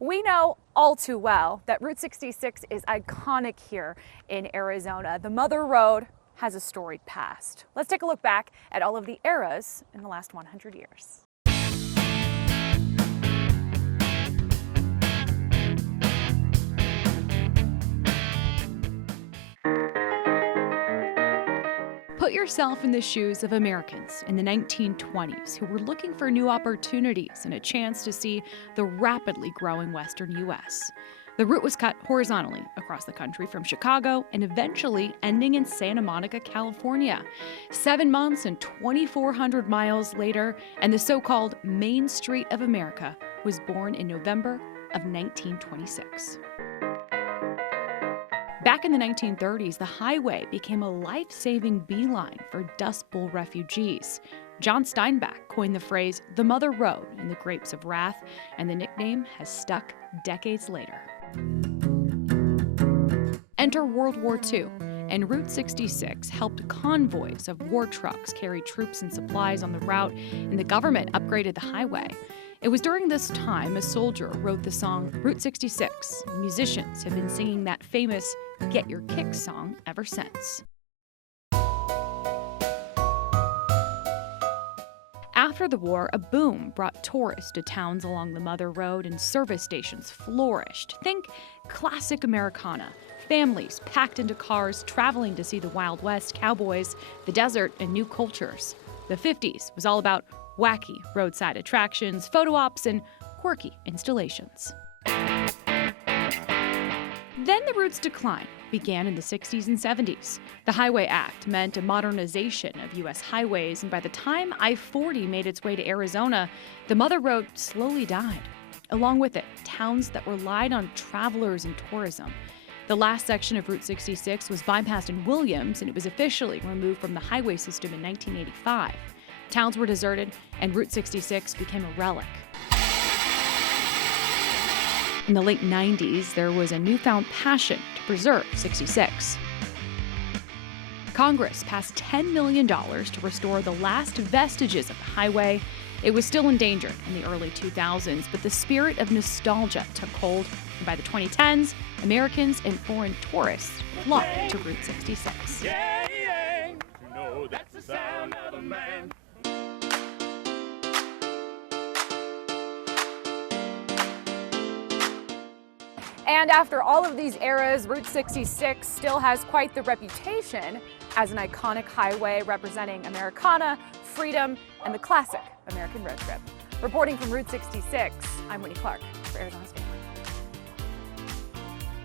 We know all too well that Route 66 is iconic here in Arizona. The Mother Road has a storied past. Let's take a look back at all of the eras in the last 100 years. Put yourself in the shoes of Americans in the 1920s who were looking for new opportunities and a chance to see the rapidly growing western U.S. The route was cut horizontally across the country from Chicago and eventually ending in Santa Monica, California. 7 months and 2,400 miles later, and the so-called Main Street of America was born in November of 1926. Back in the 1930s, the highway became a life-saving beeline for Dust Bowl refugees. John Steinbeck coined the phrase the Mother Road in the Grapes of Wrath, and the nickname has stuck decades later. Enter World War II, and Route 66 helped convoys of war trucks carry troops and supplies on the route, and the government upgraded the highway. It was during this time a soldier wrote the song Route 66. Musicians have been singing that famous Get Your Kicks song ever since. After the war, a boom brought tourists to towns along the Mother Road and service stations flourished. Think classic Americana. Families packed into cars, traveling to see the Wild West, cowboys, the desert, and new cultures. The 50s was all about wacky roadside attractions, photo ops, and quirky installations. Then the route's decline began in the 60s and 70s. The Highway Act meant a modernization of U.S. highways, and by the time I-40 made its way to Arizona, the Mother Road slowly died. Along with it, towns that relied on travelers and tourism. The last section of Route 66 was bypassed in Williams, and it was officially removed from the highway system in 1985. Towns were deserted, and Route 66 became a relic. In the late 90s, there was a newfound passion to preserve 66. Congress passed $10 million to restore the last vestiges of the highway. It was still endangered in the early 2000s, but the spirit of nostalgia took hold, and by the 2010s, Americans and foreign tourists flocked to Route 66. Yeah, yeah. You know that's the sound of a man. And after all of these eras, Route 66 still has quite the reputation as an iconic highway representing Americana, freedom, and the classic American road trip. Reporting from Route 66, I'm Whitney Clark for Arizona State.